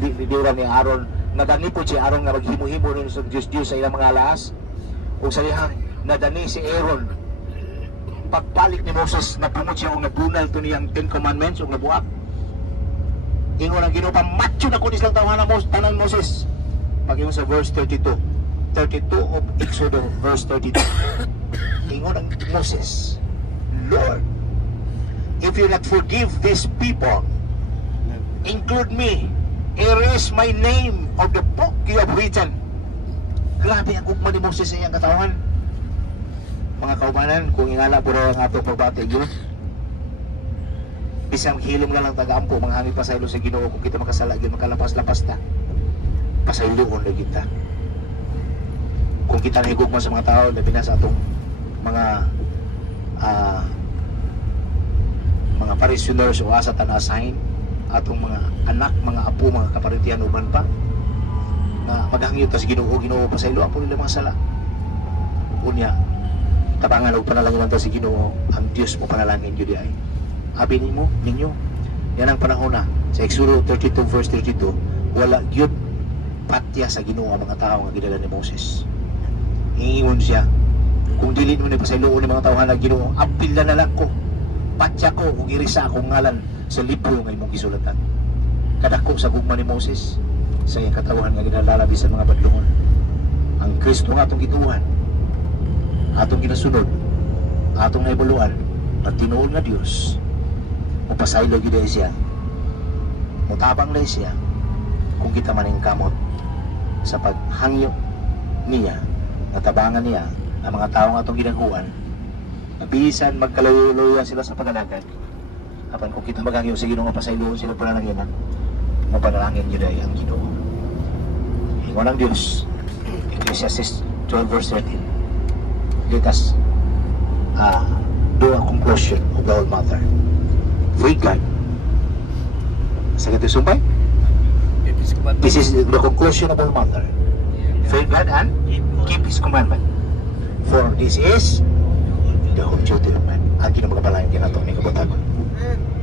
lidiran ni Aaron nadani po si Aaron nga maghimo-himo rin sa Diyos sa ilang mga alas o sa lihang nadani si Aaron pagbalik ni Moses napumot siya o nabunal to niyang 10 commandments o nabuak ingon ang Ginoo pa macho na ko islang tanan Moses pag-ingon sa verse 32 of Exodus verse 32 ingon ang Moses, Lord, if you not forgive these people, include me, erase my name of the book you have written. Grabe ang ugma ni Moses sa iyang katawan. Mga kaubanan, kung ingala po rin ang ato pagbati yun, isang hilom lang taga-ampo, mga hangin pasaylo sa Ginoo kung kita makasala yun, makalapas-lapas ta. Pasayloon na kita. Kung kita nahigugma sa mga tao, labi na sa atong mga parishioners o asa tana-assign atong mga anak, mga apo, mga kaparitihan uban pa na maghangyo ta sa Ginoo pasaylo ang nila mga sala unya tabangan og panalangin ta sa Ginoo ang Dios mo panalangin jud ay abi nimo ninyo yan ang panahon na sa Exodus 32 verse 32 wala gyud patya sa Ginoo ang mga tao nga gidala ni Moses ingon siya kung dili mo ni pasayloon ni mga tao nga Ginoo apil na lang ko patya ko kung irisa akong ngalan sa libro nga imong gisulatan kadako sa gugma ni Moses sa iyang katawan nga ginalalabi sa mga badlungon ang Kristo nga atong gituhan atong ginasunod atong naibuluan at tinuod nga Dios mapasaylo gyud siya mutabang na siya kung kita maning kamot sa paghangyo niya natabangan niya ang mga tao nga atong ginaguan bisan magkalayo-layo sila sa panalangin apan kung kita magangyo sa Ginoo pasayloon sila panalangin mapanalangin nyo dahil ang Ginoo ingon ang Diyos Ecclesiastes 12 verse 13 let us do a conclusion of the whole matter fear God sa ganito sumpay this is the conclusion of the whole matter fear God and keep His commandment for this is the whole duty of man ang ginamagapalayan kinato ni kabatagon